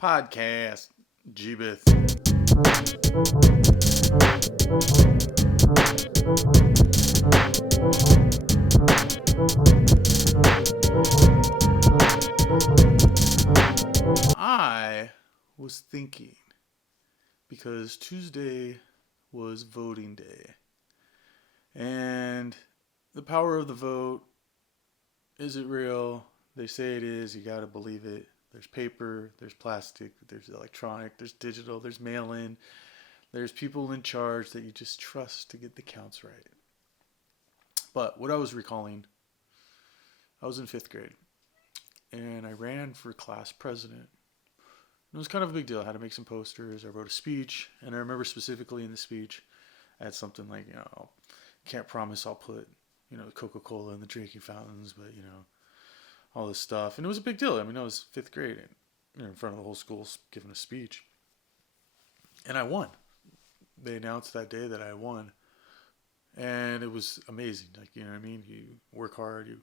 Podcast Jebuth. I was thinking, because Tuesday was voting day, and the power of the vote, is it real? They say it is, you gotta believe it. There's paper, there's plastic, there's electronic, there's digital, there's mail-in, there's people in charge that you just trust to get the counts right. But what I was recalling, I was in 5th grade, and I ran for class president. It was kind of a big deal. I had to make some posters. I wrote a speech, and I remember specifically in the speech, I had something like, can't promise I'll put, Coca-Cola in the drinking fountains, but, all this stuff. And it was a big deal. I mean, I was 5th grade, and, in front of the whole school giving a speech. And I won. They announced that day that I won. And it was amazing. Like, you know what I mean? You work hard, you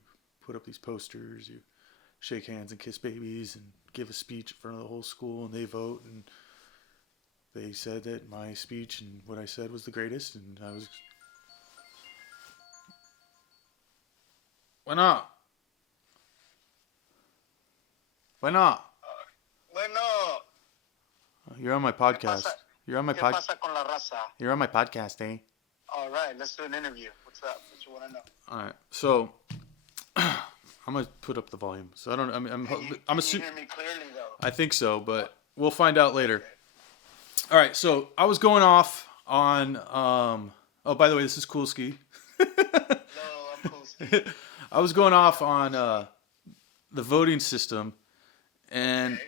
put up these posters, you shake hands and kiss babies and give a speech in front of the whole school, and they vote, and they said that my speech and what I said was the greatest, and I was... Why not? Why not? Bueno. You're on my podcast. You're on my ¿Qué pasa con la raza? You're on my podcast, eh? All right, let's do an interview. What's up? What you want to know? All right, so I'm gonna put up the volume. So I don't. I'm Can you hear me clearly though? I think so, but we'll find out later. Okay. All right, so I was going off on. Oh, by the way, this is Koolski. No, I'm Koolski. I was going off on the voting system, and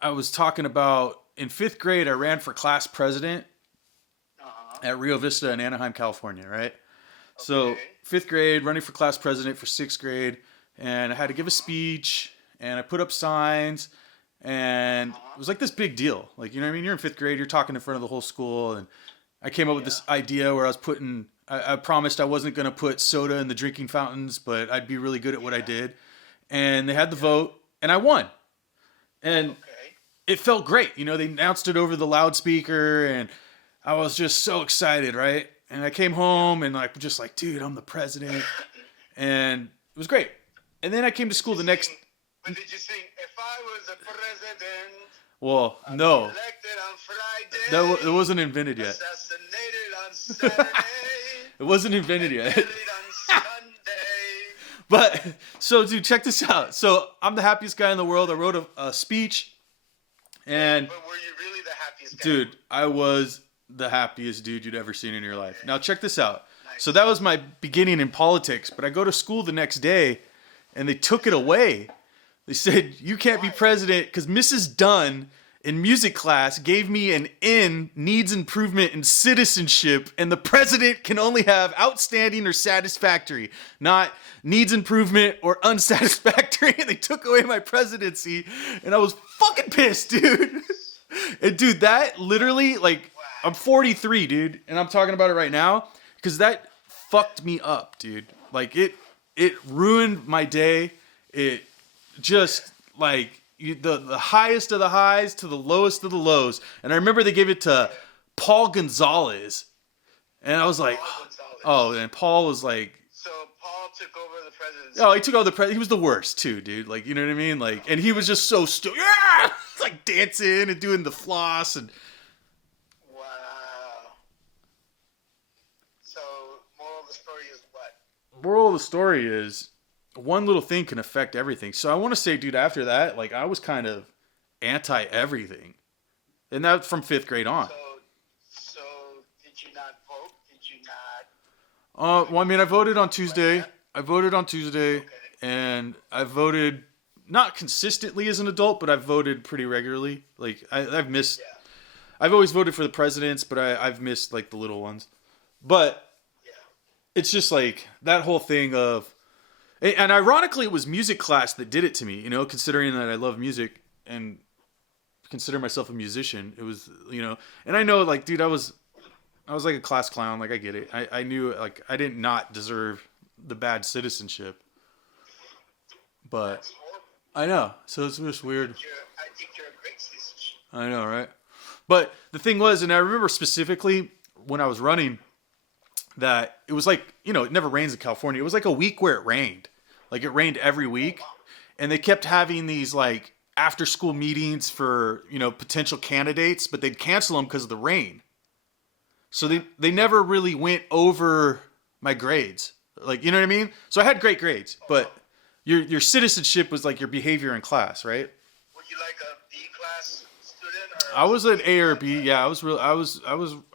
I was talking about in 5th grade. I ran for class president at Rio Vista in Anaheim, California. Right. So 5th grade, running for class president for 6th grade, and I had to give a speech, and I put up signs, and it was like this big deal. Like, you know what I mean? You're in 5th grade, you're talking in front of the whole school, and I came up with this idea where I was putting, I promised I wasn't going to put soda in the drinking fountains, but I'd be really good at what I did. And they had the vote, and I won. And it felt great. They announced it over the loudspeaker, and I was just so excited, right? And I came home and dude, I'm the president. And it was great. And then I came to school the next... But did you sing, if I was a president... Well, no. Elected on Friday, It wasn't invented yet. Assassinated on Saturday. It wasn't invented yet. Buried on Sunday. But, so dude, check this out. So I'm the happiest guy in the world. I wrote a speech. And... But were you really the happiest guy? Dude, I was the happiest dude you'd ever seen in your life. Now check this out. Nice. So that was my beginning in politics. But I go to school the next day, and they took it away. They said, you can't be president because Mrs. Dunn in music class gave me an N, needs improvement in citizenship, and the president can only have outstanding or satisfactory, not needs improvement or unsatisfactory. And they took away my presidency, and I was fucking pissed, dude. And dude, that literally, I'm 43, dude, and I'm talking about it right now because that fucked me up, dude. It ruined my day. It just the highest of the highs to the lowest of the lows. And I remember they gave it to Paul Gonzalez, and I was like, oh, and Paul was like, so Paul took over the presidency. Oh, he took over the president. He was the worst too, dude. You know what I mean? And he was just so stupid, dancing and doing the floss and. Wow. So, moral of the story is what? Moral of the story is one little thing can affect everything. So I want to say, dude, after that, I was kind of anti everything. And that from 5th grade on. So did you not vote? Did you not? Well, I mean, I voted on Tuesday. And I voted not consistently as an adult, but I've voted pretty regularly. I've missed, I've always voted for the presidents, but I've missed the little ones. But it's just that whole thing of, and ironically, it was music class that did it to me, considering that I love music and consider myself a musician. It was, and I know, dude, I was like a class clown. I get it. I knew, I did not deserve the bad citizenship. But I know. So it's just weird. I think you're a great citizenship. I know, right? But the thing was, and I remember specifically when I was running, that it was like, it never rains in California. It was like a week where it rained. Like it rained every week. And they kept having these like after school meetings for, potential candidates, but they'd cancel them because of the rain. So they never really went over my grades. Like, you know what I mean? So I had great grades, but your citizenship was like your behavior in class, right? Were you like a B class student? Or I was an A or B. Yeah, I was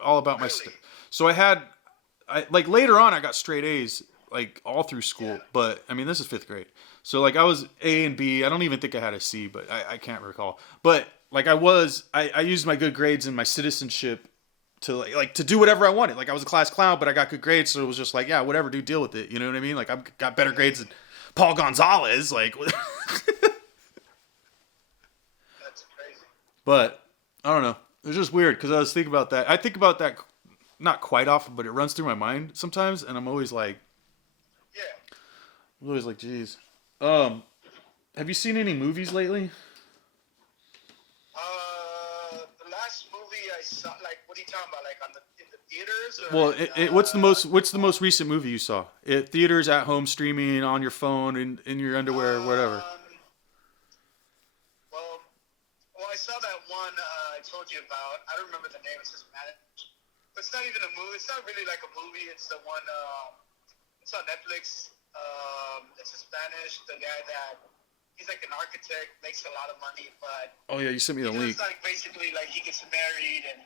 all about my stuff. So I like later on I got straight A's like all through school, Yeah. but I mean this is 5th grade. So like I was A and B. I don't even think I had a C, but I can't recall. But like I used my good grades and my citizenship to like to do whatever I wanted. Like I was a class clown, but I got good grades, so it was just like, yeah, whatever, dude, deal with it. You know what I mean? Like I've got better grades than Paul Gonzalez, like. That's crazy. But I don't know. It was just weird because I was thinking about that. I think about that not quite often, but it runs through my mind sometimes, and I'm always like, geez. Have you seen any movies lately? The last movie I saw, like, what are you talking about? Like in the theaters? Or Well, what's the most recent movie you saw? Theaters, at home, streaming, on your phone, in your underwear, whatever. Well, I saw that one I told you about. I don't remember the name. It's just Spanish. But it's not even a movie. It's not really like a movie. It's the one. It's on Netflix. It's in Spanish. The guy that he's like an architect, makes a lot of money, but Oh yeah, you sent me the link. it's like basically like he gets married and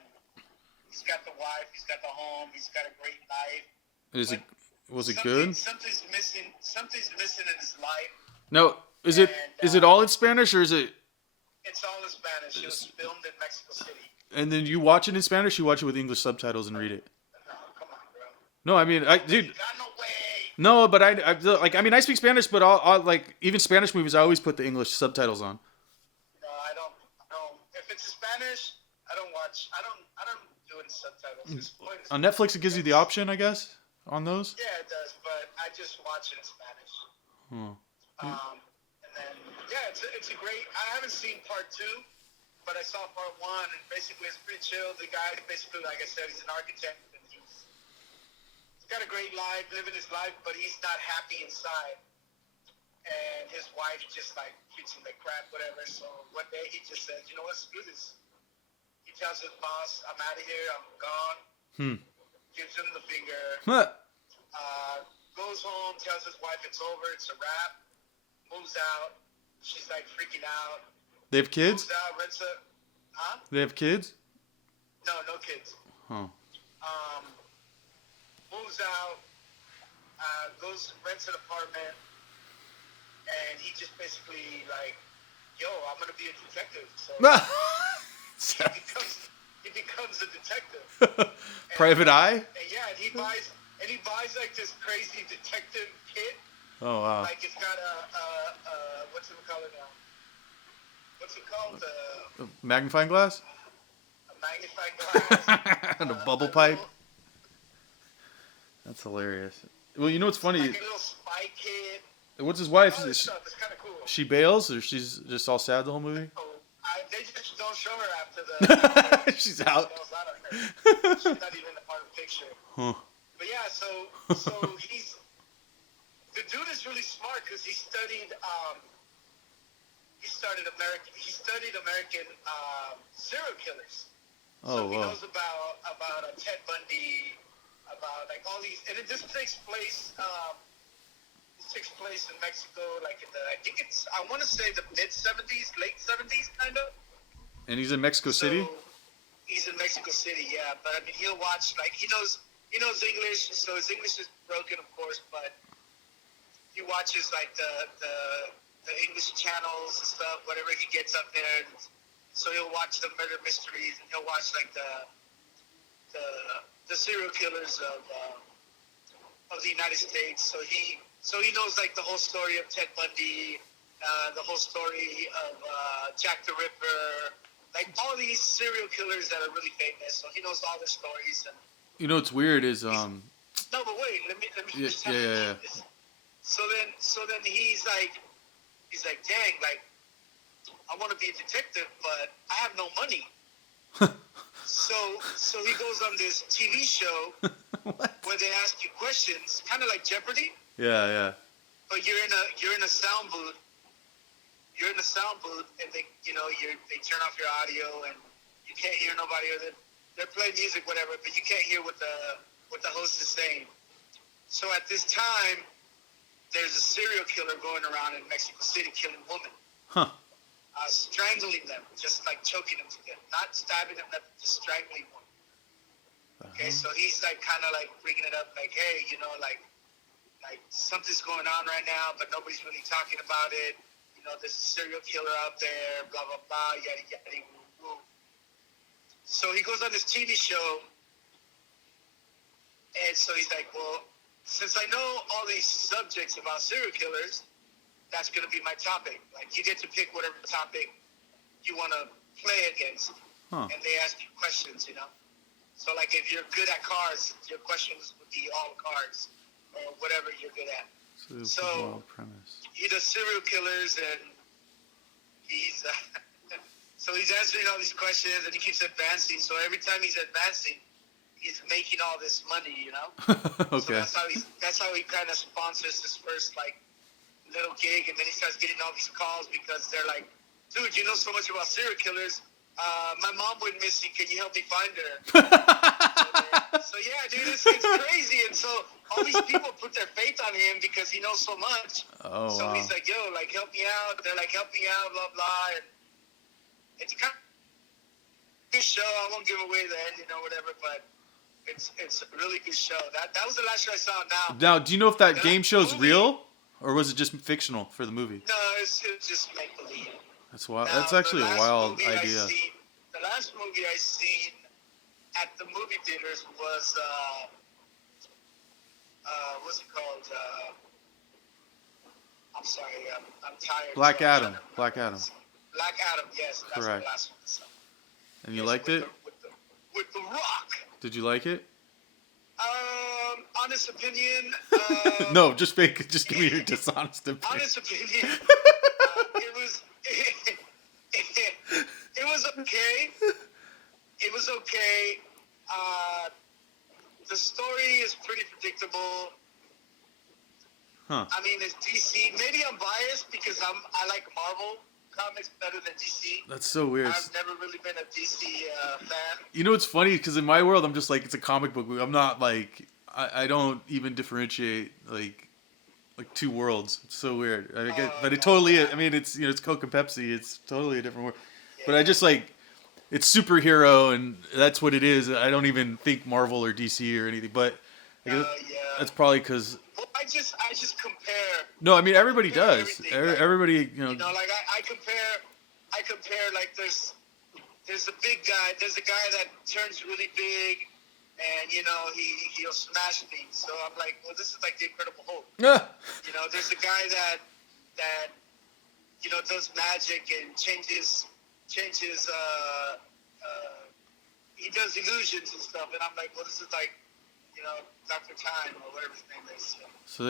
he's got the wife, he's got the home, he's got a great life. Was it good? Something's missing. Something's missing in his life. No, is it all in Spanish or is it? It's all in Spanish. It was filmed in Mexico City. And then you watch it in Spanish. You watch it with English subtitles and read it. No, come on, bro. No, I mean, dude. You got no way. No, but I speak Spanish, but I'll like even Spanish movies. I always put the English subtitles on. No, I don't. No, if it's in Spanish, I don't watch. I don't do it in subtitles. It's pointless. On Netflix, it gives you the option, I guess, on those. Yeah, it does, but I just watch it in Spanish. And then it's a great. I haven't seen part 2, but I saw part 1, and basically it's pretty chill. The guy basically, like I said, he's an architect, and he's got a great life, living his life, but he's not happy inside. And his wife just like treats him like crap, whatever. So one day he just says, you know what, screw this. He tells his boss, I'm out of here, I'm gone. Gives him the finger. Goes home, tells his wife it's over, it's a wrap. Moves out. She's like freaking out. They have kids? Moves out, rents a... Huh? They have kids? No kids. Huh. Moves out, rents an apartment, and he just basically like, yo, I'm gonna be a detective. So he becomes a detective. Private Eye? And yeah, and he buys like this crazy detective kit. Oh wow. Like it's got a what's it called now? What's it called? A magnifying glass? A magnifying glass. And a bubble pipe. That's hilarious. Well, you know what's funny? Like a little spy kit. What's his wife? All this stuff. It's kind of cool. She bails, or she's just all sad the whole movie? They just don't show her after the. She's out. She's not even a part of the picture. Huh. But yeah, so he's the dude is really smart because he studied American serial killers. So he knows about Ted Bundy, about like all these, and this takes place. Takes place in Mexico, like in the, I want to say the mid 70s, late 70s, kind of. And he's in Mexico City? He's in Mexico City, yeah. But I mean, he'll watch, like, he knows English, so his English is broken, of course, but he watches, like, the English channels and stuff, whatever he gets up there. And so he'll watch the murder mysteries, and he'll watch, like, the serial killers of the United States. So he knows, like, the whole story of Ted Bundy, the whole story of Jack the Ripper, like all these serial killers that are really famous. So he knows all the stories. And you know what's weird is no, but wait, let me just tell you this. So then he's like, dang, like, I want to be a detective, but I have no money. So he goes on this TV show where they ask you questions, kind of like Jeopardy. Yeah. But you're in a sound booth. You're in a sound booth, and they turn off your audio, and you can't hear nobody. Or they're playing music, whatever, but you can't hear what the host is saying. So at this time, there's a serial killer going around in Mexico City killing women. Huh. Strangling them, just like choking them to death, not stabbing them, just strangling them. Okay, so he's like kind of like bringing it up, like, hey, like something's going on right now, but nobody's really talking about it. There's a serial killer out there, blah blah blah, yada yada woo woo. So he goes on this TV show, and so he's like, well, since I know all these subjects about serial killers, that's going to be my topic. Like, you get to pick whatever topic you want to play against. And they ask you questions, So, like, if you're good at cars, your questions would be all cars or whatever you're good at. So he does serial killers, and he's so he's answering all these questions, and he keeps advancing. So every time he's advancing, he's making all this money, Okay. So that's how he kind of sponsors his first, like, little gig, and then he starts getting all these calls because they're like, dude, you know so much about serial killers. My mom went missing. Can you help me find her? So yeah, dude, it's crazy. And so all these people put their faith on him because he knows so much. Oh, so wow. he's like, yo, like, help me out. They're like, help me out, blah, blah. And it's kind of a good show. I won't give away the ending or whatever, but it's a really good show. That was the last show I saw. Now, do you know if that game show's real? Or was it just fictional for the movie? No, it's just make-believe. That's wild. That's actually a wild idea. The last movie I seen at the movie theaters was, what's it called? I'm sorry, I'm tired. Black so Adam. Black Adam. Black Adam, yes. That's Correct. the last one I saw. And you liked it? With the Rock. Did you like it? Honest opinion. No, just fake. Just give me your dishonest opinion. Honest opinion. It was okay. It was okay. The story is pretty predictable. Huh. I mean, it's DC. Maybe I'm biased because I like Marvel comics better than DC. That's so weird. I've never really been a DC fan. You know, it's funny because in my world, I'm just like, it's a comic book movie. I'm not like, I don't even differentiate like two worlds. It's so weird. But it totally is. I mean, it's, it's Coke and Pepsi. It's totally a different world. Yeah. But I just like, it's superhero and that's what it is. I don't even think Marvel or DC or anything. But that's probably because. Well, I just compare. No, I mean everybody does. Everybody, like I compare like there's a big guy. There's a guy that turns really big, and he'll smash things. So I'm like, well, this is like the Incredible Hulk. Yeah. There's a guy that does magic and changes. He does illusions and stuff, and I'm like, well, this is like. Dr. Time or whatever his name is. So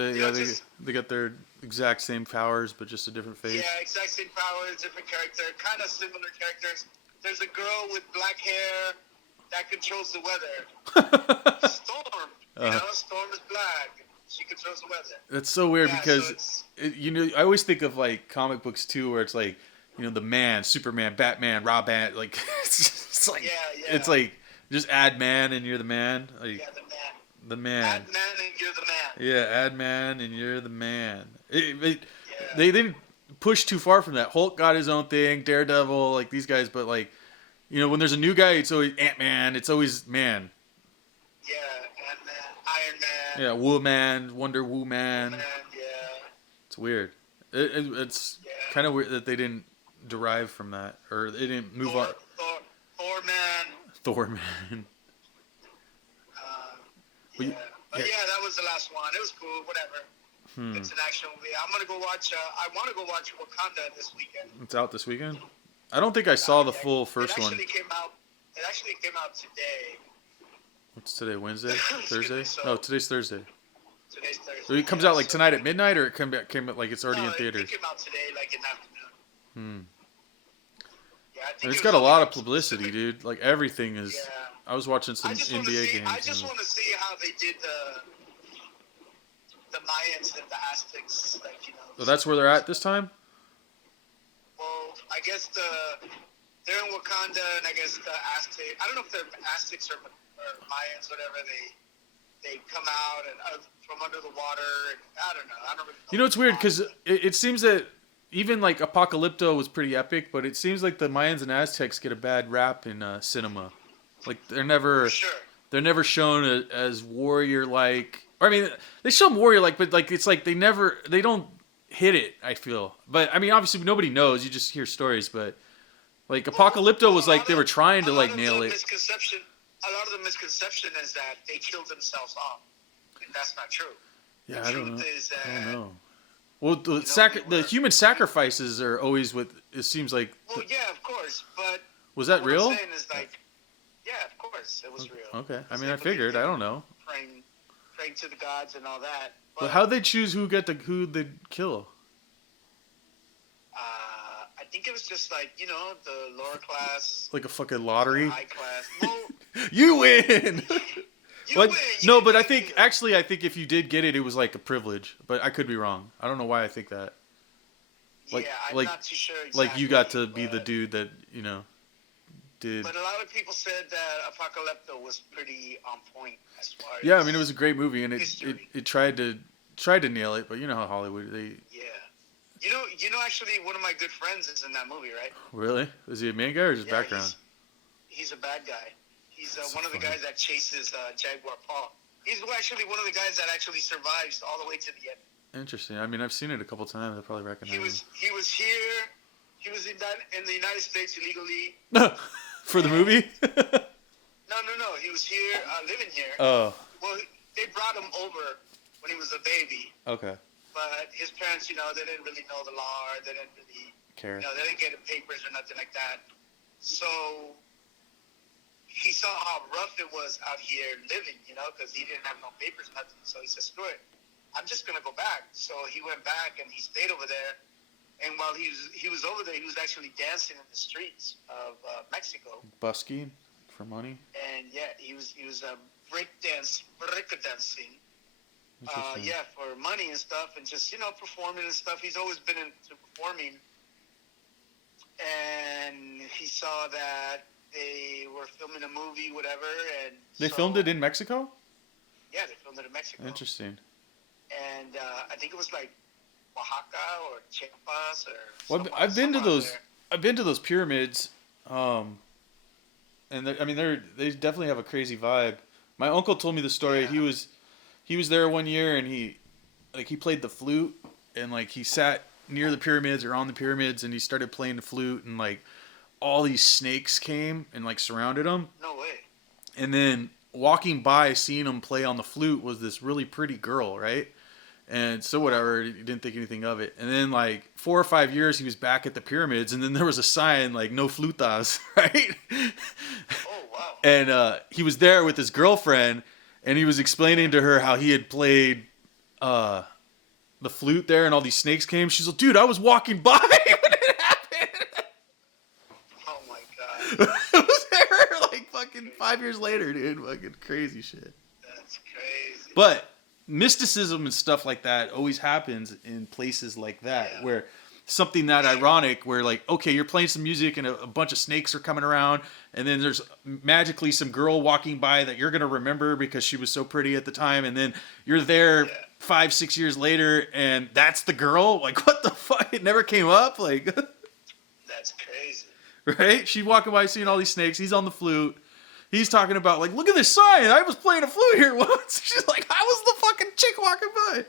they got their exact same powers, but just a different face. Yeah, exact same powers, different character, kind of similar characters. There's a girl with black hair that controls the weather. Storm, Storm is black. She controls the weather. That's so weird because I always think of like comic books too, where it's like the Man, Superman, Batman, Robin, like it's like it's like just add man and you're the man. Like, yeah, the man. The man. Add man and you're the man. Yeah, add man and you're the man. They didn't push too far from that. Hulk got his own thing, Daredevil, like these guys, but like, when there's a new guy, it's always Ant-Man, it's always man. Yeah, Ant-Man, Iron Man. Yeah, Woman, Wonder Woman. Yeah. It's weird. It's kind of weird that they didn't derive from that, or they didn't move on. Thor Man. But that was the last one. It was cool. Whatever. It's an action movie. I'm gonna go watch. I want to go watch Wakanda this weekend. It's out this weekend. I don't think I saw the full first one. It actually came out today. What's today? Wednesday? Thursday? No, today's Thursday. Today's Thursday. So it comes out like tonight at midnight, or it came out like it's already in theaters. It came out today, like in the afternoon. Yeah, I think And it it's was got a only lot of like publicity, specific. dude. Like everything is. Yeah. I was watching some I just want to NBA see. games. I just want to see how they did the Mayans and the Aztecs. Like So that's where they're at this time. Well, I guess they're in Wakanda, and I guess the Aztec. I don't know if they're Aztecs or Mayans, whatever. They come out and from under the water. And I don't know. I don't really know. You know, it's weird because it seems that even like Apocalypto was pretty epic, but it seems like the Mayans and Aztecs get a bad rap in cinema. Like For sure. they're never shown as warrior like. Or I mean, they show them warrior like, but like it's like they don't hit it. I feel, but I mean, obviously nobody knows. You just hear stories, but like Apocalypto was like they were trying to like nail it. A lot of the misconception is that they killed themselves off, and that's not true. Yeah, the I don't know. truth is that, I don't know. Well, the human sacrifices are always what it seems like. Well, yeah, of course, but was that real? What I'm saying is like, yeah, of course, it was real. Okay, I mean, I figured. I don't know. Praying to the gods and all that. But how'd they choose who they'd kill? I think it was just like the lower class, like a fucking lottery. High class. Well, you win. Win. No, but I think if you did get it, it was like a privilege. But I could be wrong. I don't know why I think that. Like, yeah, I'm not too sure exactly. Like you got to be the dude that did. But a lot of people said that Apocalypto was pretty on point as far as. Yeah, I mean it was a great movie and it tried to nail it, but you know how Hollywood they. Yeah. You know, actually, one of my good friends is in that movie, right? Really? Is he a main guy or just background? He's a bad guy. He's one of the guys that chases Jaguar Paul. He's actually one of the guys that actually survives all the way to the end. Interesting. I mean, I've seen it a couple times. I probably recognize him. He was here. He was in the United States illegally. For the movie? No. He was here, living here. Oh. Well, they brought him over when he was a baby. Okay. But his parents, they didn't really know the law, or they didn't really care. They didn't get him papers or nothing like that. So he saw how rough it was out here living, because he didn't have no papers or nothing. So he said, screw it. I'm just going to go back. So he went back and he stayed over there. And while he was over there, he was actually dancing in the streets of Mexico. Busking for money? And yeah, he was break dancing. For money and stuff, and just performing and stuff. He's always been into performing, and he saw that they were filming a movie, whatever, and they filmed it in Mexico. Yeah, they filmed it in Mexico. Interesting. And I think it was like Oaxaca or Chiapas or. Well, I've been to those. There. I've been to those pyramids, and they definitely have a crazy vibe. My uncle told me the story. Yeah. He was there one year and he played the flute and like he sat near the pyramids or on the pyramids and he started playing the flute and like all these snakes came and like surrounded him. No way. And then walking by, seeing him play on the flute was this really pretty girl, right? And so whatever, he didn't think anything of it. And then like 4 or 5 years he was back at the pyramids and then there was a sign like no flutas, right? Oh wow. And he was there with his girlfriend. And he was explaining to her how he had played the flute there and all these snakes came. She's like, dude, I was walking by when it happened. Oh, my God. It was there like fucking 5 years later, dude. Fucking crazy shit. That's crazy. But mysticism and stuff like that always happens in places like that where something that ironic where like, okay, you're playing some music and a bunch of snakes are coming around and then there's magically some girl walking by that you're going to remember because she was so pretty at the time. And then you're there 5-6 years later and that's the girl. Like, what the fuck? It never came up. Like, that's crazy. Right? She's walking by seeing all these snakes. He's on the flute. He's talking about like, look at this sign. I was playing a flute here once. She's like, how was the fucking chick walking by?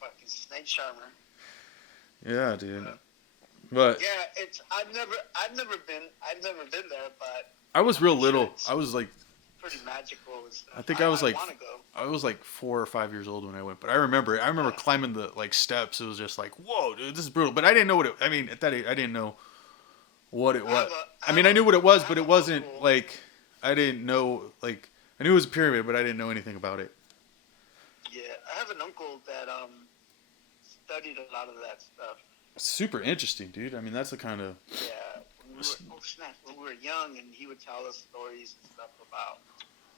Fucking snake charmer. Yeah, dude. But yeah, I've never been there, but I was real little. I was like pretty magical and stuff. I think I was like 4 or 5 years old when I went, but I remember climbing the like steps. It was just like, whoa, dude, this is brutal. But I didn't know what it. I mean, at that age, I didn't know what it was. I mean, I knew what it was, but it wasn't like I didn't know. Like I knew it was a pyramid, but I didn't know anything about it. Yeah, I have an uncle that studied a lot of that stuff. Super interesting, dude. I mean, that's the kind of when we were young, and he would tell us stories and stuff about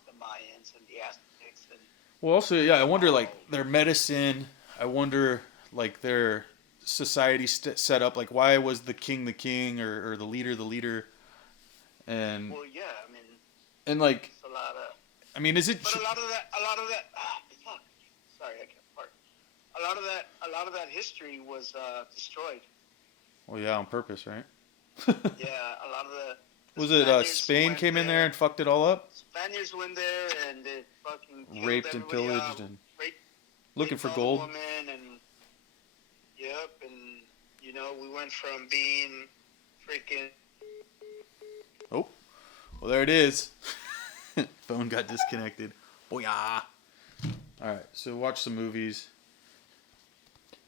the Mayans and the Aztecs and. Well, also, yeah, I wonder like their medicine. I wonder like their society set up. Like, why was the king, or the leader the leader? And well, yeah, I mean, and like, it's a lot of. I mean, is it? But a lot of that. Fuck. Sorry, I can't park. A lot of that history was destroyed. Well, yeah, on purpose, right? Yeah, a lot of the. Was it Spain came in there and fucked it all up? Spaniards went there and they fucking raped and pillaged and looking for gold. Woman and and we went from being freaking. Oh, well there it is. Phone got disconnected. Booyah! All right, so watch some movies.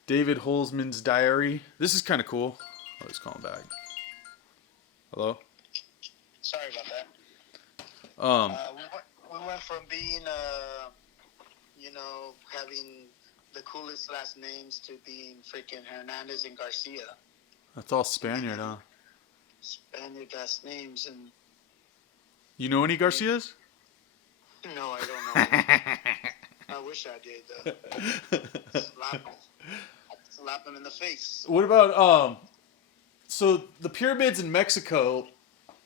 David Holzman's Diary. This is kind of cool. Oh, he's calling back. Hello? Sorry about that. We went from being, having the coolest last names to being freaking Hernandez and Garcia. That's all Spaniard, huh? Spaniard last names and. You know any Garcias? No, I don't know. I wish I did. Slap him in the face. What about So the pyramids in Mexico,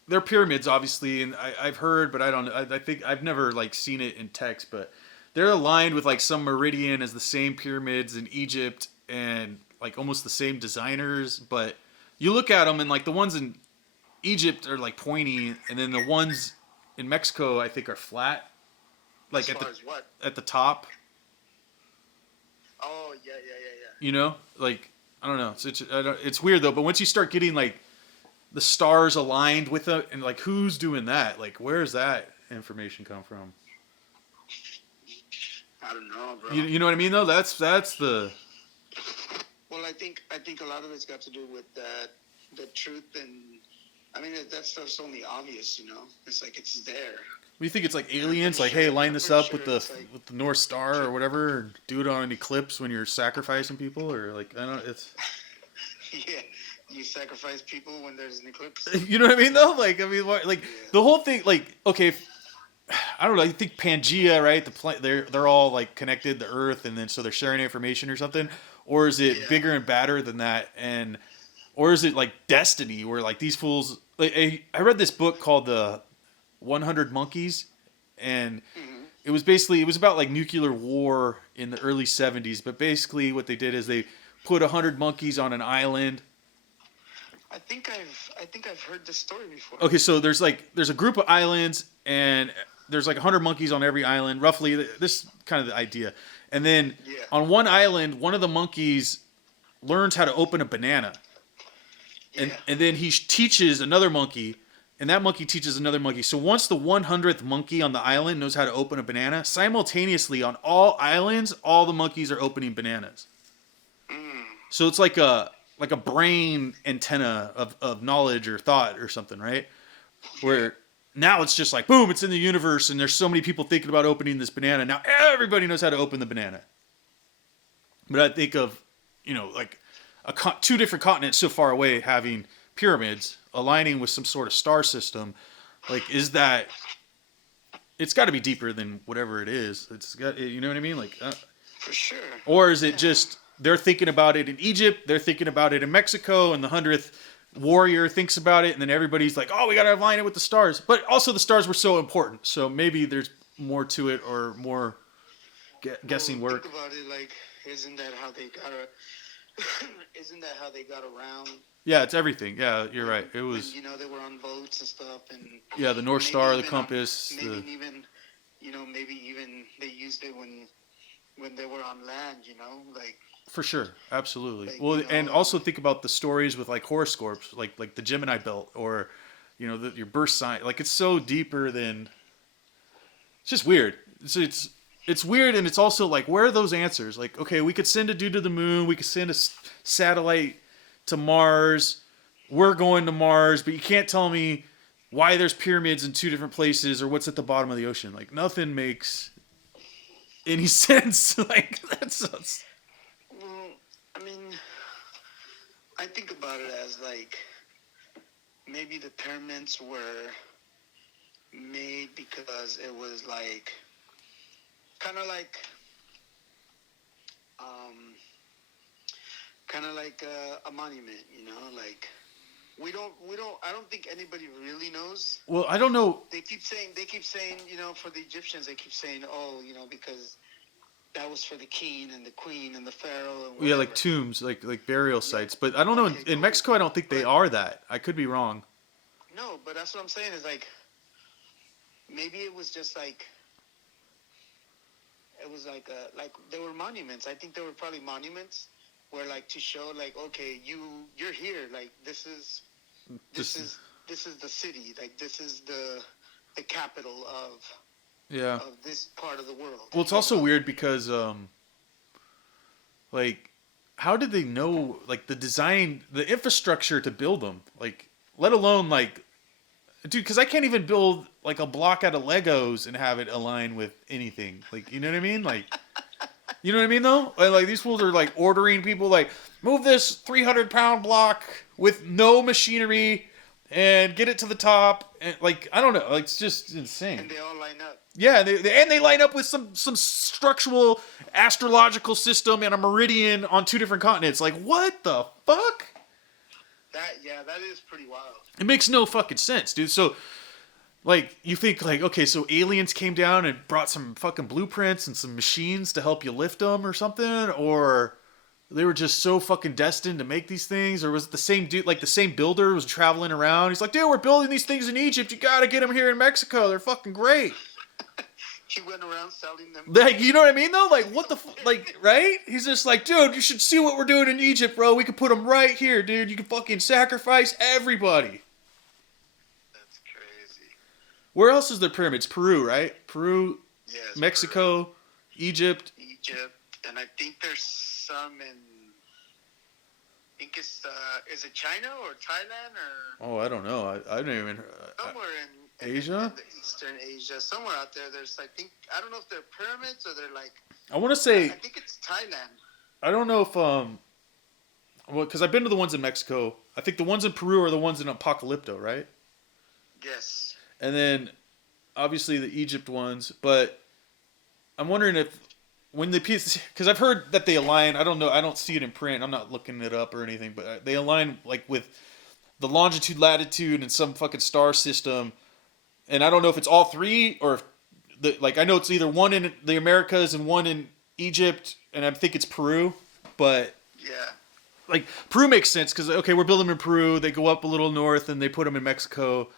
they're pyramids, obviously, and I've heard, but I don't. I think I've never like seen it in text, but they're aligned with like some meridian as the same pyramids in Egypt, and like almost the same designers. But you look at them, and like the ones in Egypt are like pointy, and then the ones in Mexico, I think, are flat. Like at the top. Oh yeah. You know, like I don't know. It's weird though. But once you start getting like the stars aligned with it, and like who's doing that? Like where's that information come from? I don't know, bro. You know what I mean though? That's the. Well, I think a lot of it's got to do with the truth, and I mean that stuff's only obvious. It's like it's there. You think it's like aliens? Like, hey, line this up with the North Star or whatever, or do it on an eclipse when you're sacrificing people, or like I don't know, it's. Yeah, you sacrifice people when there's an eclipse. You know what I mean, though? Like, I mean, like the whole thing. Like, okay, I don't know. I think Pangea, right? They're all like connected, the Earth, and then so they're sharing information or something. Or is it bigger and badder than that? Or is it like destiny, where like these fools? Like, I read this book called the 100 Monkeys, and it was about like nuclear war in the early 70s, but basically what they did is they put 100 monkeys on an island. I think I've heard this story before. Okay, so there's a group of islands, and there's like 100 monkeys on every island, roughly. This is kind of the idea. And then on one island, one of the monkeys learns how to open a banana, and then he teaches another monkey. And that monkey teaches another monkey. So once the 100th monkey on the island knows how to open a banana, simultaneously on all islands, all the monkeys are opening bananas. So it's like a brain antenna of knowledge or thought or something, right? Where now it's just like, boom, it's in the universe, and there's so many people thinking about opening this banana. Now everybody knows how to open the banana. But I think of, like two different continents so far away having pyramids aligning with some sort of star system. Like, is that it's got to be deeper than whatever it is. It's got, you know what I mean? Like, for sure. Or is it just they're thinking about it in Egypt, they're thinking about it in Mexico, and the 100th warrior thinks about it, and then everybody's like, oh, we got to align it with the stars. But also the stars were so important, so maybe there's more to it, or more guessing work. Think about it, like, isn't that how they got around? Yeah, it's everything. Yeah, you're right. It was. When, they were on boats and stuff, and the North Star, the compass. Maybe even they used it when they were on land. Like. For sure, absolutely. Like, well, and also think about the stories with like horoscopes, like the Gemini Belt, or your birth sign. Like, it's so deeper than. It's just weird. It's weird, and it's also like, where are those answers? Like, okay, we could send a dude to the moon, we could send a satellite to Mars, we're going to Mars, but you can't tell me why there's pyramids in two different places or what's at the bottom of the ocean. Like, nothing makes any sense. Like, that's. Well, I mean, I think about it as like maybe the pyramids were made because it was like kind of like a monument, you know, like we don't I don't think anybody really knows. Well, I don't know. They keep saying, you know, for the Egyptians, they keep saying, oh, you know, because that was for the king and the queen and the pharaoh and whatever. Yeah, like tombs, like burial sites. But I don't know. In Mexico, I don't think they are that. I could be wrong. No, but that's what I'm saying is like maybe it was just like like there were monuments. I think there were probably monuments where like to show like, okay, you're here, like this is the city, like this is the capital of this part of the world. Well, it's also weird because like how did they know like the design, the infrastructure to build them, like let alone like dude, because I can't even build like a block out of Legos and have it align with anything, like, you know what I mean, like you know what I mean though, like these fools are like ordering people like move this 300-pound block with no machinery and get it to the top, and like I don't know, like it's just insane. And they all line up. Yeah, they line up with some structural astrological system and a meridian on 2 different continents. Like what the fuck? That is pretty wild. It makes no fucking sense, dude. So like you think like, okay, so aliens came down and brought some fucking blueprints and some machines to help you lift them or something, or they were just so fucking destined to make these things, or was it the same dude, like the same builder was traveling around? He's like, dude, we're building these things in Egypt. You gotta get them here in Mexico. They're fucking great. He went around selling them. Like, you know what I mean though? Like, what the like, right? He's just like, dude, you should see what we're doing in Egypt, bro. We can put them right here, dude. You can fucking sacrifice everybody. That's crazy. Where else is there pyramids? Peru, right? Peru, yes, Mexico, Peru. Egypt, and I think there's some in. I think it's is it China or Thailand or? Oh, I don't know. I don't even. Somewhere in Asia, in the Eastern Asia, somewhere out there. There's I don't know if they're pyramids or they're like. I want to say. I think it's Thailand. I don't know if well, because I've been to the ones in Mexico. I think the ones in Peru are the ones in Apocalypto, right? Yes. And then, obviously the Egypt ones, but I'm wondering if when the piece, because I've heard that they align. I don't know. I don't see it in print. I'm not looking it up or anything, but they align like with the longitude, latitude, and some fucking star system. And I don't know if it's all 3 or like I know it's either one in the Americas and one in Egypt, and I think it's Peru, but yeah, like Peru makes sense because okay, we're building them in Peru. They go up a little north and they put them in Mexico.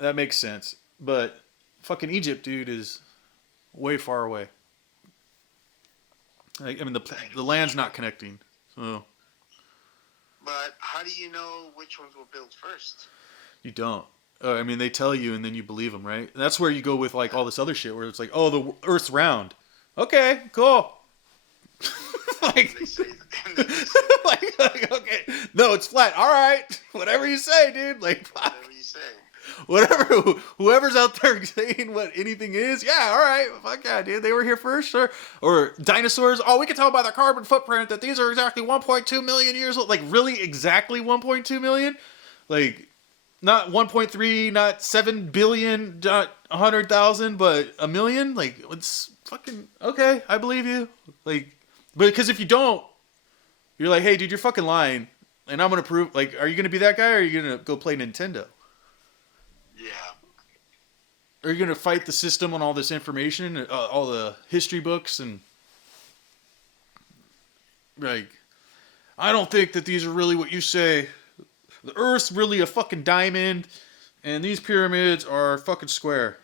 That makes sense. But fucking Egypt, dude, is way far away. Like, I mean, the land's not connecting. So. But how do you know which ones were built first? You don't. I mean, they tell you and then you believe them, right? And that's where you go with like all this other shit where it's like, oh, the Earth's round. Okay, cool. like, like, okay, no, it's flat. All right, whatever you say, dude. Like, fuck. Whatever you say. Whatever, whoever's out there saying what anything is, yeah, all right, fuck yeah, dude. They were here first, or dinosaurs. Oh, we can tell by the carbon footprint that these are exactly 1.2 million years old. Like, really, exactly 1.2 million? Like. Not 1.3, not 7 billion, not 100,000, but a million? Like, it's fucking, okay, I believe you. Like, but because if you don't, you're like, hey, dude, you're fucking lying. And I'm going to prove, like, are you going to be that guy or are you going to go play Nintendo? Yeah. Are you going to fight the system on all this information, all the history books and, like, I don't think that these are really what you say. The Earth's really a fucking diamond, and these pyramids are fucking square.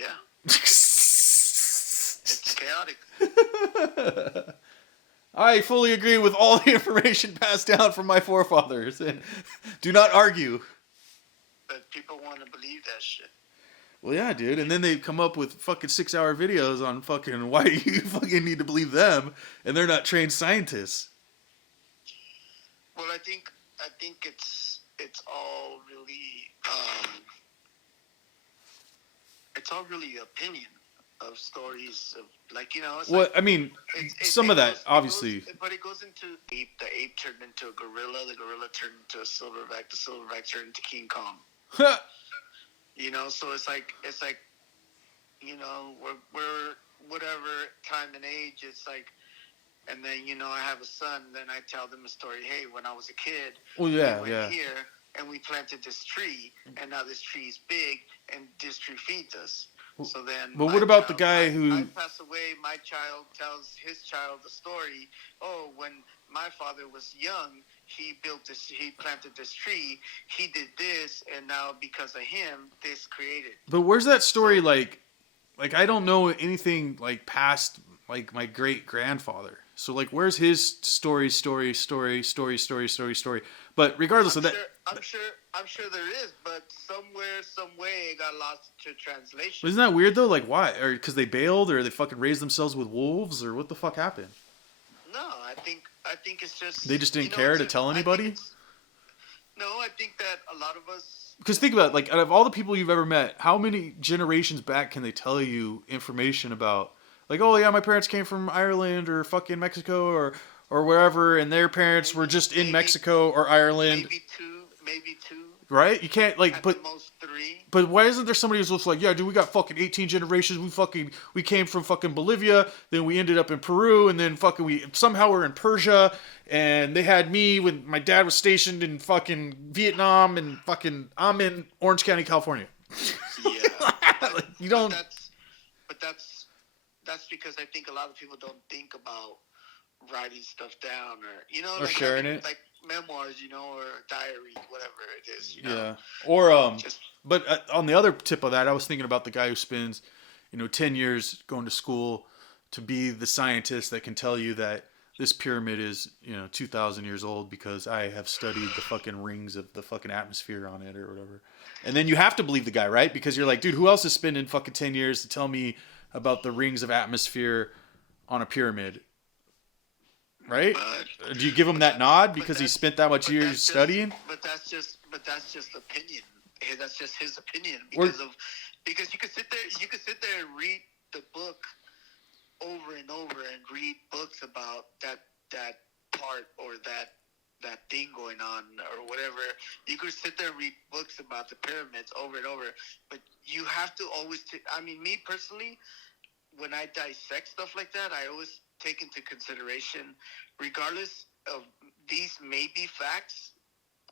Yeah. It's chaotic. I fully agree with all the information passed down from my forefathers, and do not argue. But people want to believe that shit. Well, yeah, dude, and then they come up with fucking 6-hour videos on fucking why you fucking need to believe them, and they're not trained scientists. Well, I think it's all really opinion. of stories of like it's Well, like I mean, some of that obviously. but it goes into ape. The ape turned into a gorilla. The gorilla turned into a silverback. The silverback turned into King Kong. So it's like we're whatever time and age. It's like, and then I have a son. Then I tell them a story. Hey, when I was a kid, Well, we yeah, went yeah. here and we planted this tree, and now this tree is big, and this tree feeds us. So then, but what about the guy who I pass away? My child tells his child the story. Oh, when my father was young, he built this. He planted this tree. He did this, and now because of him, this created. But where's that story? Like I don't know anything like past like my great grandfather. So like, where's his story? But regardless of that, I'm sure there is, but somewhere, some way, it got lost to translation. isn't that weird though? Like, why? Or because they bailed, or they fucking raised themselves with wolves, or what the fuck happened? No, I think it's just they just didn't care to tell anybody. I think that a lot of us. Because think about it, like out of all the people you've ever met, how many generations back can they tell you information about? Like, oh yeah, my parents came from Ireland or fucking Mexico or wherever, and their parents were just in Mexico or Ireland. Maybe two. Right? You can't like, but most 3. But why isn't there somebody who's just like, yeah, dude, we got fucking 18 generations. We came from fucking Bolivia, then we ended up in Peru, and then fucking we somehow we're in Persia, and they had me when my dad was stationed in fucking Vietnam, and fucking I'm in Orange County, California. Yeah, like, you don't. But that's because I think a lot of people don't think about writing stuff down or or sharing it, like memoirs, or diary, whatever it is, Yeah. Or but on the other tip of that, I was thinking about the guy who spends 10 years going to school to be the scientist that can tell you that this pyramid is 2,000 years old because I have studied the fucking rings of the fucking atmosphere on it or whatever. And then you have to believe the guy, right? Because you're like, dude, who else is spending fucking 10 years to tell me about the rings of atmosphere on a pyramid? Right? Do you give him that nod because he spent that much years studying? But that's just opinion. That's just his opinion because you could sit there and read the book over and over and read books about that part or that thing going on or whatever. You could sit there and read books about the pyramids over and over, but you have to always. Me personally, when I dissect stuff like that, I always take into consideration, regardless of these may be facts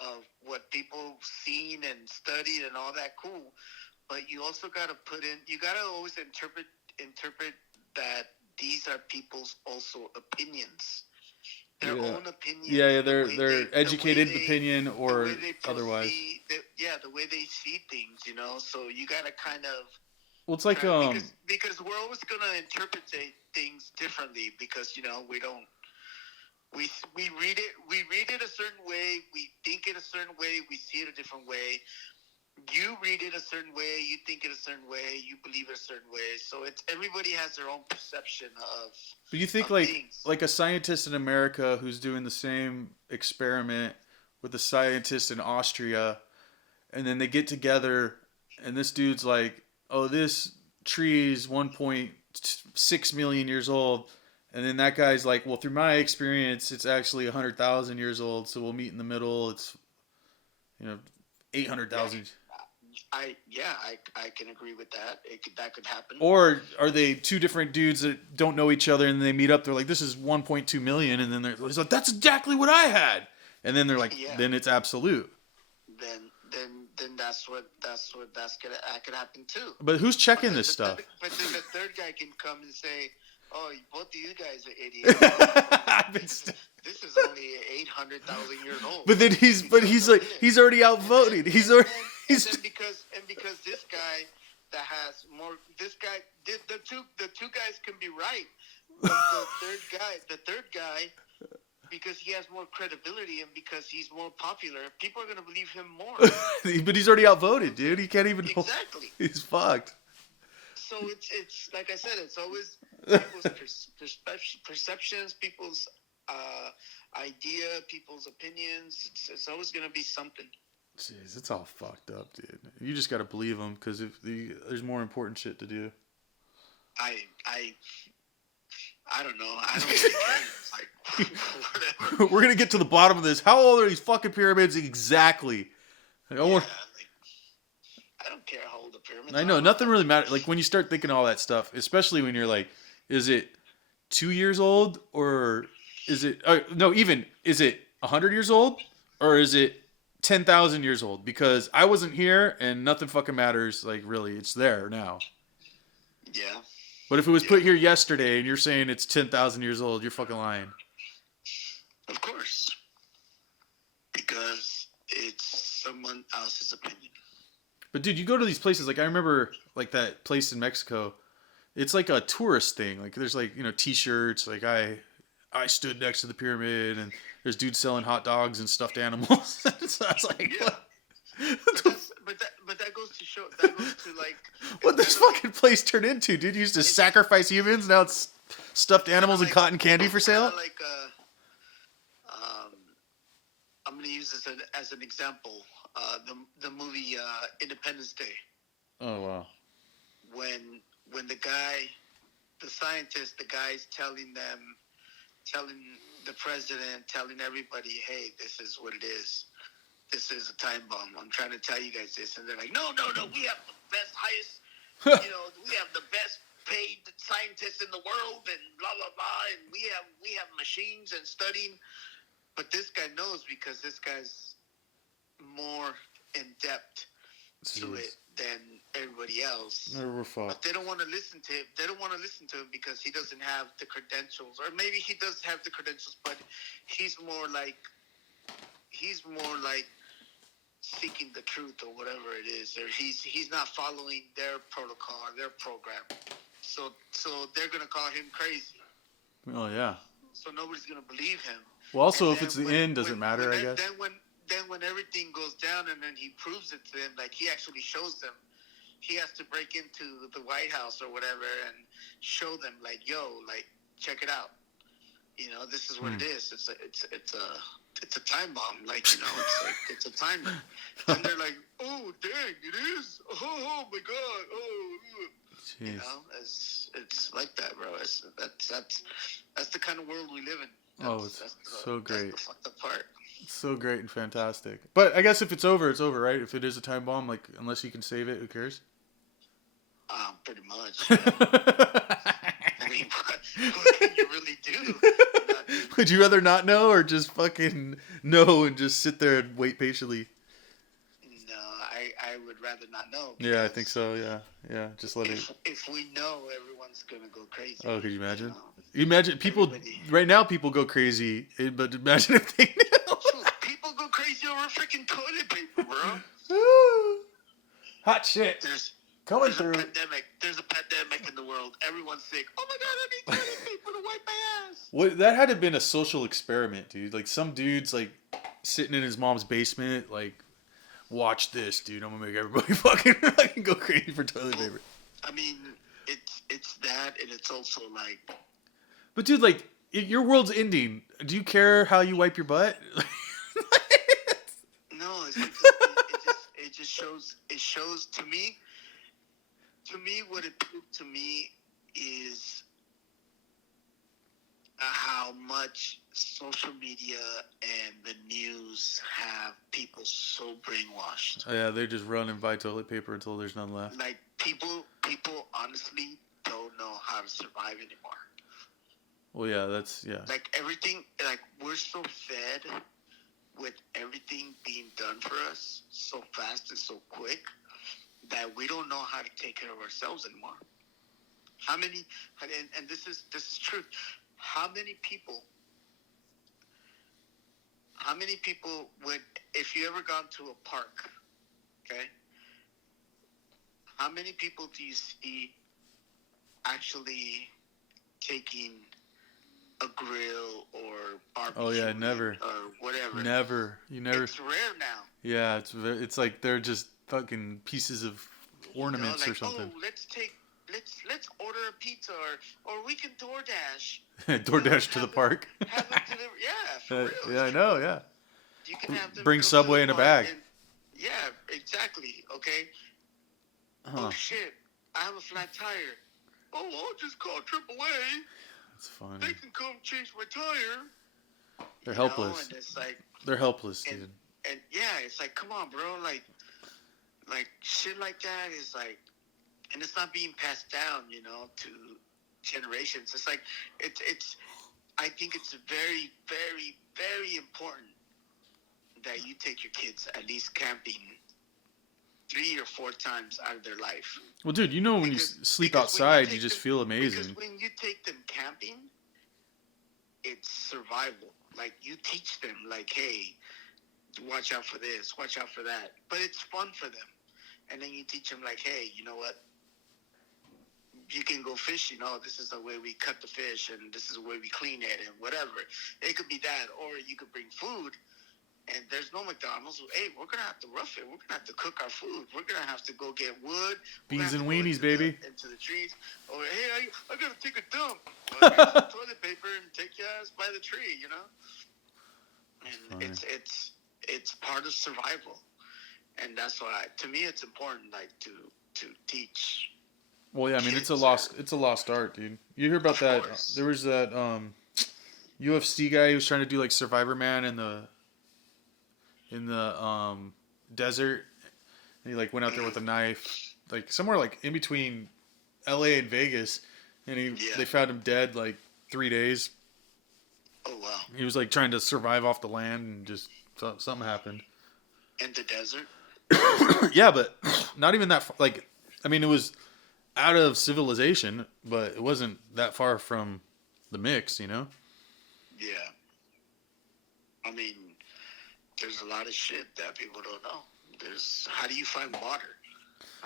of what people seen and studied and all that, cool, but you also got to always interpret that these are people's also opinions, their own opinions. Yeah, they're educated opinion or otherwise. The way they see things, so you got to kind of. Well, it's like because we're always gonna interpret things differently because we don't we read it a certain way, we think it a certain way, we see it a different way. You read it a certain way, you think it a certain way, you believe it a certain way. So it's everybody has their own perception of. But you think like a scientist in America who's doing the same experiment with a scientist in Austria, and then they get together, and this dude's like, oh, this tree is 1.6 million years old. And then that guy's like, well, through my experience, it's actually 100,000 years old. So we'll meet in the middle. It's, 800,000. I can agree with that. That could happen. Or are they two different dudes that don't know each other and they meet up? They're like, this is 1.2 million. And then they're like, that's exactly what I had. And then they're like, then it's absolute. Then that's gonna happen too. But who's checking this stuff? But then the third guy can come and say, "Oh, both of you guys are idiots. This is only 800,000 years old." But then he's already outvoted. Because this guy that has more, the two guys can be right. But the third guy. Because he has more credibility and because he's more popular, people are going to believe him more. But he's already outvoted, dude. He can't even. Exactly. He's fucked. So it's like I said, it's always people's perceptions, people's idea, people's opinions. It's always going to be something. Jeez, it's all fucked up, dude. You just got to believe them because there's more important shit to do. I don't know. I don't really care. It's like whatever. We're gonna get to the bottom of this. How old are these fucking pyramids exactly? Like, Like, I don't care how old the pyramids I know are. nothing really matters. Like when you start thinking all that stuff, especially when you're like, is it 2 years old or is it no? Even is it 100 years old or is it 10,000 years old? Because I wasn't here and nothing fucking matters. Like really, it's there now. Yeah. But if it was put here yesterday and you're saying it's 10,000 years old, you're fucking lying. Of course. Because it's someone else's opinion. But dude, you go to these places. Like I remember, like that place in Mexico. It's like a tourist thing. Like there's like T-shirts. Like I stood next to the pyramid, and there's dudes selling hot dogs and stuffed animals. So I was like, yeah. But that goes to show. That goes to like what this fucking place turned into, dude. You used to sacrifice humans. Now it's stuffed animals and cotton candy for sale. Like I'm gonna use this as an example. The movie Independence Day. Oh wow. When the scientist, the guy's telling the president, telling everybody, hey, this is what it is. This is a time bomb. I'm trying to tell you guys this. And they're like, no, we have the best, highest, we have the best paid scientists in the world and blah, blah, blah. And we have machines and studying. But this guy knows because this guy's more in depth to it than everybody else. We're fucked. But they don't want to listen to him. They don't want to listen to him because he doesn't have the credentials, or maybe he does have the credentials, but he's more like seeking the truth or whatever it is, or he's not following their protocol or their program. So they're gonna call him crazy. Oh yeah. So nobody's gonna believe him. Well, also if it's the end, doesn't matter, I guess. Then when everything goes down and then he proves it to them, like he actually shows them, he has to break into the White House or whatever and show them like, yo, like check it out. This is what it is. It's a time bomb. Like, it's a timer. And they're like, oh dang, it is. Oh my god. Oh. Jeez. It's like that, bro. That's the kind of world we live in. It's so great. That's the fucked up part. It's so great and fantastic. But I guess if it's over, right? If it is a time bomb, like unless you can save it, who cares? Pretty much. Yeah. I mean, what can you really do? Would you rather not know or just fucking know and just sit there and wait patiently? No, I would rather not know. Yeah, I think so. Yeah. Just let it. If we know, everyone's gonna go crazy. Oh, could you imagine? You imagine people right now. People go crazy, but imagine if they knew. People go crazy over freaking toilet paper, bro. Hot shit. There's through. a pandemic. There's a pandemic in the world. Everyone's sick. Oh my god, I need toilet paper to wipe my ass. What that had to have been a social experiment, dude. Like some dude's like sitting in his mom's basement, like, watch this, dude. I'm gonna make everybody fucking go crazy for toilet paper. I mean, it's that, and it's also like. But dude, like, your world's ending. Do you care how you wipe your butt? No, it just shows. It shows to me. To me, what it proved to me is how much social media and the news have people so brainwashed. Oh, yeah, they just run and buy toilet paper until there's none left. Like people honestly don't know how to survive anymore. Well, yeah. Like everything, like we're so fed with everything being done for us so fast and so quick that we don't know how to take care of ourselves anymore. How many, and this is truth. How many people would, if you ever gone to a park, okay? How many people do you see actually taking a grill or barbecue? Oh yeah, never. Or whatever. Never. You never. It's rare now. Yeah, it's like they're just fucking pieces of ornaments like, or something. Oh, let's order a pizza or we can DoorDash. DoorDash to the park. Have them deliver. Yeah, for real. Yeah, I know. Yeah. You can have them bring Subway in a bag. Yeah, exactly. Okay. Huh. Oh shit! I have a flat tire. oh, I'll just call AAA. That's funny. They can come change my tire. They're helpless. And it's like, they're helpless, dude. And yeah, it's like, come on, bro. Like shit like that is like, and it's not being passed down, to generations. It's like, it's. I think it's very, very, very important that you take your kids at least camping 3 or 4 times out of their life. Well, dude, when you sleep outside, you just feel amazing. Because when you take them camping, it's survival. Like, you teach them, like, hey, watch out for this, watch out for that. But it's fun for them. And then you teach them, like, hey, you know what? You can go fishing. This is the way we cut the fish, and this is the way we clean it, and whatever. It could be that, or you could bring food. And there's no McDonald's. Hey, we're going to have to rough it. We're going to have to cook our food. We're going to have to go get wood. Beans and weenies, baby. Into the trees. Or, hey, I got to take a dump. Well, get some toilet paper and take your ass by the tree, And it's part of survival. And that's why, to me, it's important, like, to teach. Well, yeah, I mean, it's a lost art, dude. You hear about that? There was that UFC guy who was trying to do, like, Survivor Man in the desert, and he like went out there with a knife, like somewhere like in between LA and Vegas, and they found him dead like 3 days. Oh wow! He was like trying to survive off the land, and just something happened. In the desert? Yeah, but not even that. Like, I mean, it was out of civilization, but it wasn't that far from the mix, Yeah. I mean, there's a lot of shit that people don't know. How do you find water?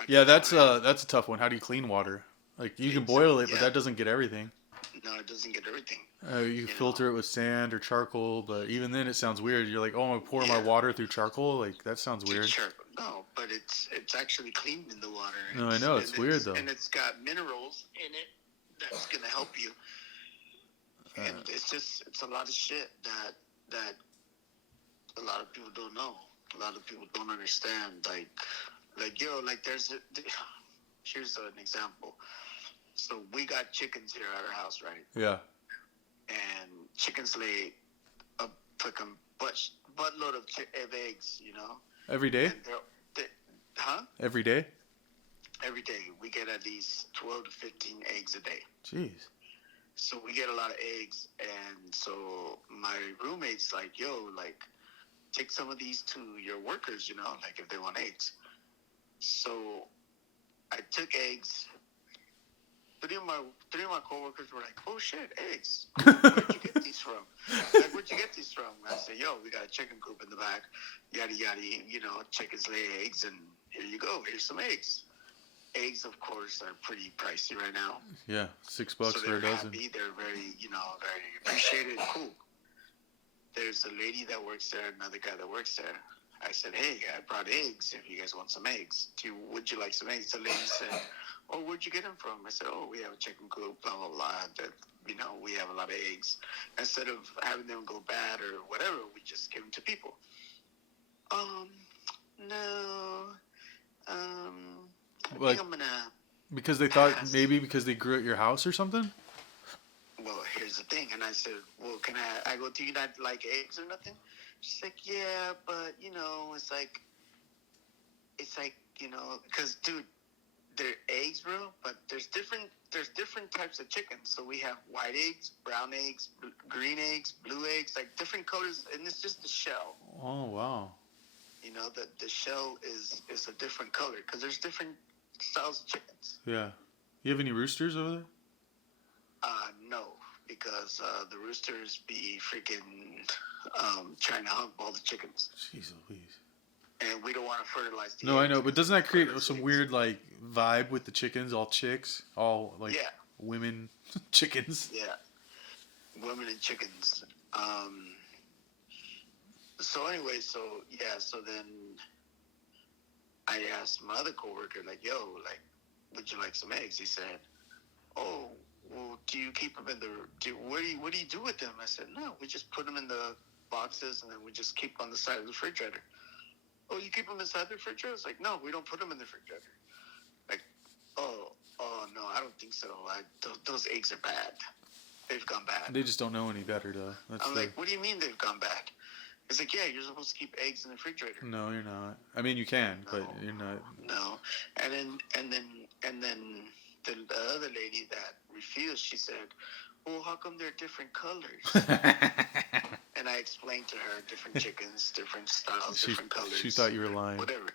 Yeah, that's a tough one. How do you clean water? Like, you can boil it, but that doesn't get everything. No, it doesn't get everything. You filter it with sand or charcoal, but even then it sounds weird. You're like, oh, I'm going to pour my water through charcoal? Like, that sounds weird. No, but it's actually clean in the water. No, I know. It's weird, though. And it's got minerals in it that's going to help you. And it's a lot of shit that a lot of people don't know. A lot of people don't understand. Here's an example. So we got chickens here at our house, right? Yeah. And chickens lay a fucking buttload of eggs, Every day? Huh? Every day? Every day. We get at least 12 to 15 eggs a day. Jeez. So we get a lot of eggs, and so my roommate's like, yo, like, take some of these to your workers, like if they want eggs. So I took eggs. Three of my coworkers were like, oh shit, eggs. Where'd you get these from? Where'd you get these from? I said, yo, we got a chicken coop in the back. Yada, yada, chickens lay eggs, and here you go. Here's some eggs. Eggs, of course, are pretty pricey right now. Yeah, $6 for a dozen. Happy. They're very, very appreciated. Cool. There's a lady that works there, another guy that works there. I said, hey, I brought eggs if you guys want some eggs. Would you like some eggs? The lady said, oh, where'd you get them from? I said, oh, we have a chicken coop, blah, blah, blah. That, we have a lot of eggs. Instead of having them go bad or whatever, we just give them to people. No. I think I'm going to... Because they thought maybe because they grew at your house or something? Well, here's the thing. And I said, well, can I go, do you not like eggs or nothing? She's like, yeah, but, it's like, because, dude, they're eggs, bro, but there's different types of chickens. So we have white eggs, brown eggs, green eggs, blue eggs, like different colors, and it's just the shell. Oh, wow. The shell is a different color because there's different styles of chickens. Yeah. You have any roosters over there? No, because the roosters be freaking trying to hump all the chickens. Jeez Louise. And we don't want to fertilize the eggs. I know, but doesn't that create some weird, like, vibe with the chickens? All chicks? All, like, women chickens? Yeah. Women and chickens. So anyway, so then I asked my other coworker, like, yo, like, would you like some eggs? He said, oh, well, do you keep them in what do you do with them? I said, no, we just put them in the boxes and then we just keep on the side of the refrigerator. Oh, you keep them inside the refrigerator? I was like, no, we don't put them in the refrigerator. Like, oh, Oh, no, I don't think so. Those eggs are bad. They've gone bad. They just don't know any better, though. I'm like, what do you mean they've gone bad? It's like, yeah, you're supposed to keep eggs in the refrigerator. No, you're not. I mean, you can, but you're not. No. And then the other lady that refused, she said, well, how come they're different colors? And I explained to her different chickens, different styles, different colors. She thought you were lying. Whatever.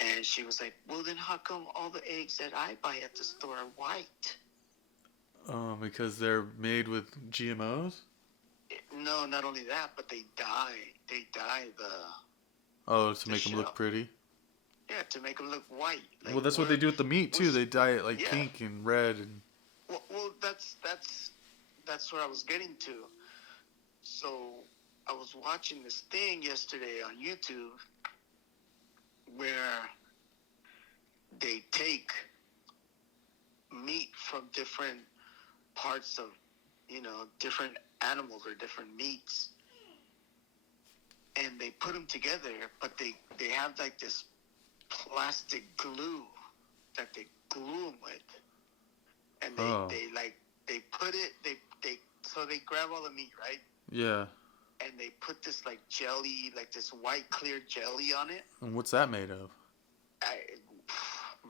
And she was like, well, then how come all the eggs that I buy at the store are white? Because they're made with GMOs? No, not only that, but they dye. They dye the... Oh, to make them look pretty? Yeah, to make them look white. Like, well, that's what they do with the meat, too. They dye it like pink and red. And... Well, that's where I was getting to. So, I was watching this thing yesterday on YouTube where they take meat from different parts of, different animals or different meats, and they put them together, but they have like this plastic glue that they glue them with, and they put it, so they grab all the meat, right? Yeah. And they put this like jelly, like this white clear jelly on it. And what's that made of? It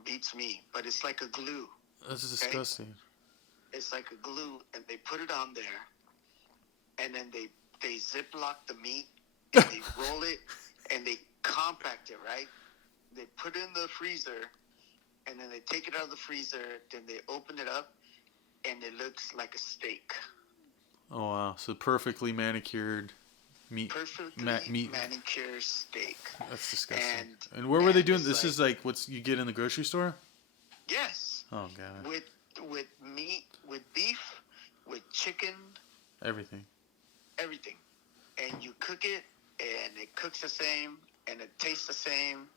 beats me, but it's like a glue. That's disgusting. It's like a glue, and they put it on there, and then they ziplock the meat, and they roll it, and they compact it, right? They put it in the freezer, and then they take it out of the freezer, then they open it up, and it looks like a steak. Oh, wow. So perfectly manicured meat. Perfectly manicured steak. That's disgusting. And where were they doing this? Is like what you get in the grocery store? Yes. Oh, God. With meat, with beef, with chicken. Everything. And you cook it, and it cooks the same, and it tastes the same.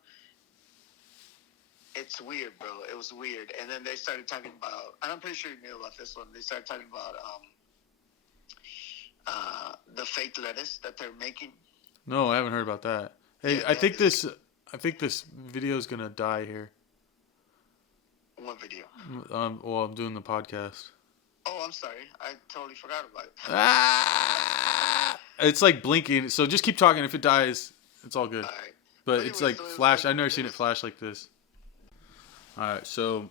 It's weird, bro. It was weird. And then they started talking about, and I'm pretty sure you knew about this one. They started talking about the fake lettuce that they're making. No, I haven't heard about that. Hey, yeah, I think this video is gonna die here. What video? Well, I'm doing the podcast. Oh, I'm sorry. I totally forgot about it. It's like blinking, so just keep talking. If it dies, it's all good. All right. But anyway, it's like flash. I've never seen it flash like this. All right, so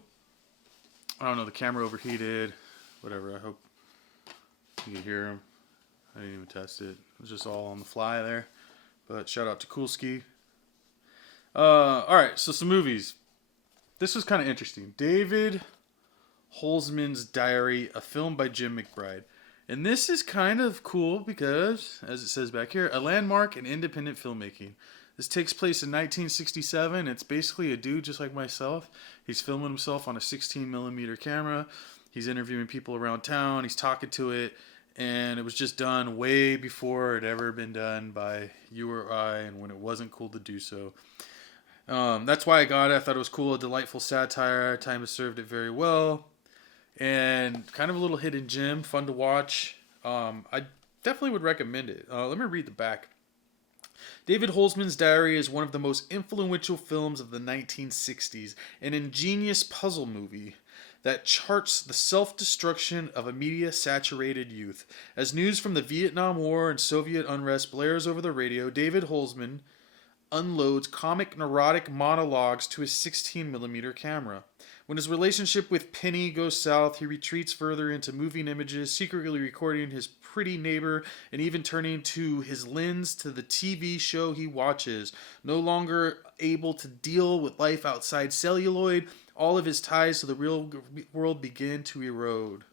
I don't know. The camera overheated. Whatever. I hope you can hear him. I didn't even test it. It was just all on the fly there. But shout out to Koolski. All right, so some movies. This was kind of interesting. David Holzman's Diary, a film by Jim McBride. And this is kind of cool because, as it says back here, a landmark in independent filmmaking. This takes place in 1967. It's basically a dude just like myself. He's filming himself on a 16mm camera. He's interviewing people around town. He's talking to it. And it was just done way before it had ever been done by you or I, and when it wasn't cool to do so. That's why I got it. I thought it was cool, a delightful satire. Time has served it very well. And kind of a little hidden gem, fun to watch. I definitely would recommend it. Let me read the back. David Holzman's Diary is one of the most influential films of the 1960s, an ingenious puzzle movie that charts the self-destruction of a media-saturated youth. As news from the Vietnam War and Soviet unrest blares over the radio, David Holzman unloads comic neurotic monologues to his 16mm camera. When his relationship with Penny goes south, he retreats further into moving images, secretly recording his pretty neighbor and even turning to his lens to the TV show he watches. No longer able to deal with life outside celluloid, all of his ties to the real world begin to erode.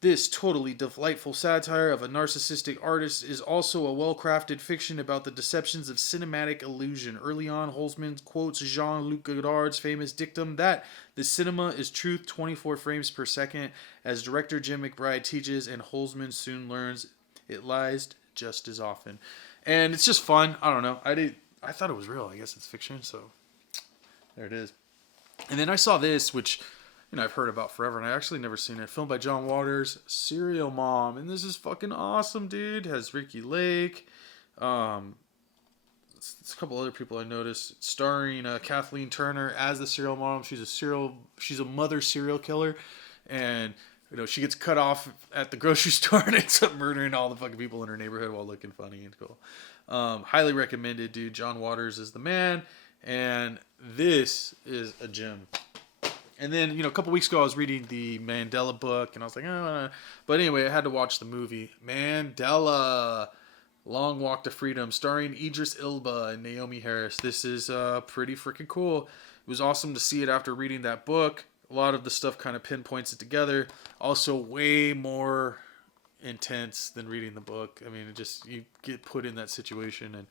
This totally delightful satire of a narcissistic artist is also a well-crafted fiction about the deceptions of cinematic illusion. Early on, Holzman quotes Jean-Luc Godard's famous dictum that the cinema is truth 24 frames per second, as director Jim McBride teaches, and Holzman soon learns it lies just as often. And it's just fun. I don't know. I thought it was real. I guess it's fiction, so there it is. And then I saw this, which I've heard about forever, and I actually never seen it. Filmed by John Waters, Serial Mom, and this is fucking awesome, dude. It has Ricky Lake, it's a couple other people I noticed. It's starring Kathleen Turner as the serial mom. She's a mother serial killer, and she gets cut off at the grocery store and ends up murdering all the fucking people in her neighborhood while looking funny and cool. Highly recommended, dude. John Waters is the man, and this is a gem. And then, a couple weeks ago, I was reading the Mandela book, and I was like, oh. But anyway, I had to watch the movie Mandela, Long Walk to Freedom, starring Idris Elba and Naomi Harris. This is pretty freaking cool. It was awesome to see it after reading that book. A lot of the stuff kind of pinpoints it together. Also, way more intense than reading the book. I mean, you get put in that situation, and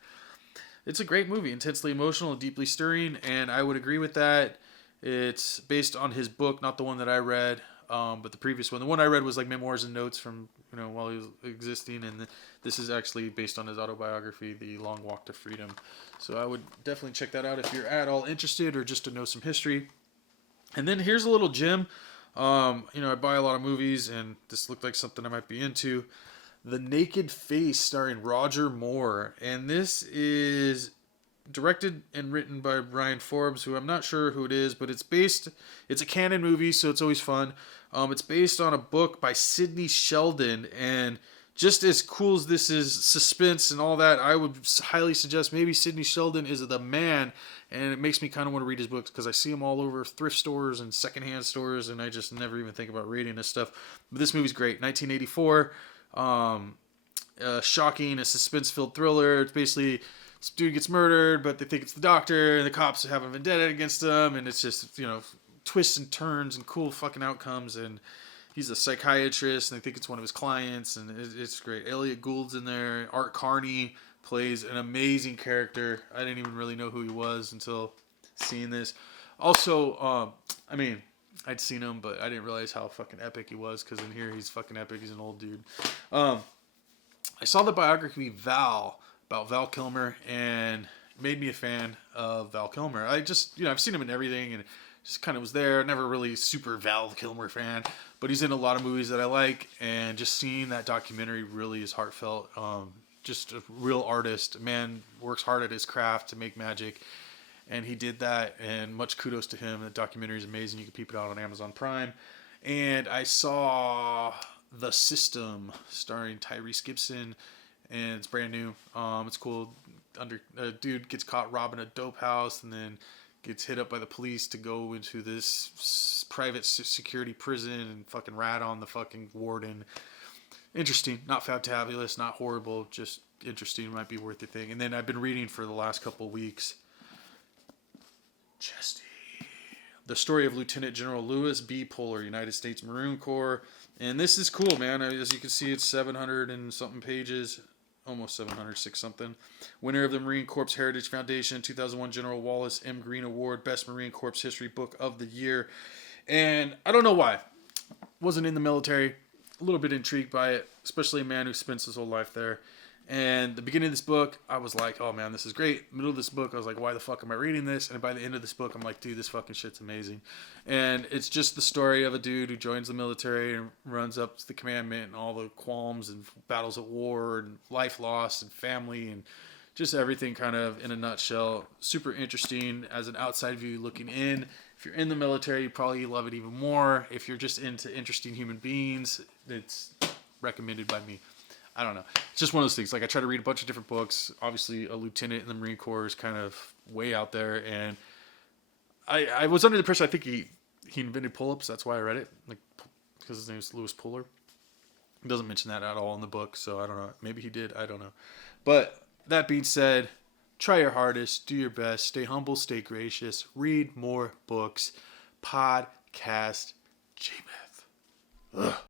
it's a great movie, intensely emotional and deeply stirring, and I would agree with that. It's based on his book, not the one that I read, but the previous one. The one I read was like memoirs and notes from while he was existing, and this is actually based on his autobiography, The Long Walk to Freedom. So I would definitely check that out if you're at all interested or just to know some history. And then here's a little gem. I buy a lot of movies, and this looked like something I might be into. The Naked Face, starring Roger Moore, and this is directed and written by Brian Forbes, who I'm not sure who it is, but it's a canon movie, so it's always fun. It's based on a book by Sidney Sheldon, and just as cool as this is, suspense and all that, I would highly suggest maybe Sidney Sheldon is the man, and it makes me kind of want to read his books because I see him all over thrift stores and secondhand stores, and I just never even think about reading this stuff. But this movie's great. 1984, shocking, a suspense-filled thriller. It's basically this dude gets murdered, but they think it's the doctor, and the cops have a vendetta against him, and it's just, twists and turns and cool fucking outcomes, and he's a psychiatrist, and they think it's one of his clients, and it's great. Elliot Gould's in there. Art Carney plays an amazing character. I didn't even really know who he was until seeing this. Also, I'd seen him, but I didn't realize how fucking epic he was, because in here he's fucking epic. He's an old dude. I saw the biography Val, about Val Kilmer, and made me a fan of Val Kilmer. I just, I've seen him in everything, and just kind of was there. Never really super Val Kilmer fan, but he's in a lot of movies that I like, and just seeing that documentary really is heartfelt. Just a real artist. Man works hard at his craft to make magic, and he did that, and much kudos to him. The documentary is amazing. You can peep it out on Amazon Prime. And I saw The System, starring Tyrese Gibson, and it's brand new. It's cool. A dude gets caught robbing a dope house, and then gets hit up by the police to go into this private security prison and fucking rat on the fucking warden. Interesting. Not fantabulous, not horrible, just interesting. Might be worth the thing. And then I've been reading for the last couple weeks Chesty, the story of Lieutenant General Lewis B. Puller, United States Marine Corps. And this is cool, man. As you can see, it's 700 and something pages. Almost 706 something. Winner of the Marine Corps Heritage Foundation 2001 General Wallace M. Green Award, Best Marine Corps History Book of the Year. And I don't know why. Wasn't in the military. A little bit intrigued by it, especially a man who spends his whole life there. And the beginning of this book, I was like, oh man, this is great. Middle of this book, I was like, why the fuck am I reading this? And by the end of this book, I'm like, dude, this fucking shit's amazing. And it's just the story of a dude who joins the military and runs up to the commandment, and all the qualms and battles at war and life lost and family and just everything kind of in a nutshell. Super interesting as an outside view looking in. If you're in the military, you probably love it even more. If you're just into interesting human beings, it's recommended by me. I don't know. It's just one of those things. Like, I try to read a bunch of different books. Obviously, a lieutenant in the Marine Corps is kind of way out there. And I was under the impression, I think he invented pull-ups. That's why I read it. Like, because his name is Louis Puller. He doesn't mention that at all in the book. So, I don't know. Maybe he did. I don't know. But that being said, try your hardest. Do your best. Stay humble. Stay gracious. Read more books. Podcast Jebuth. Ugh.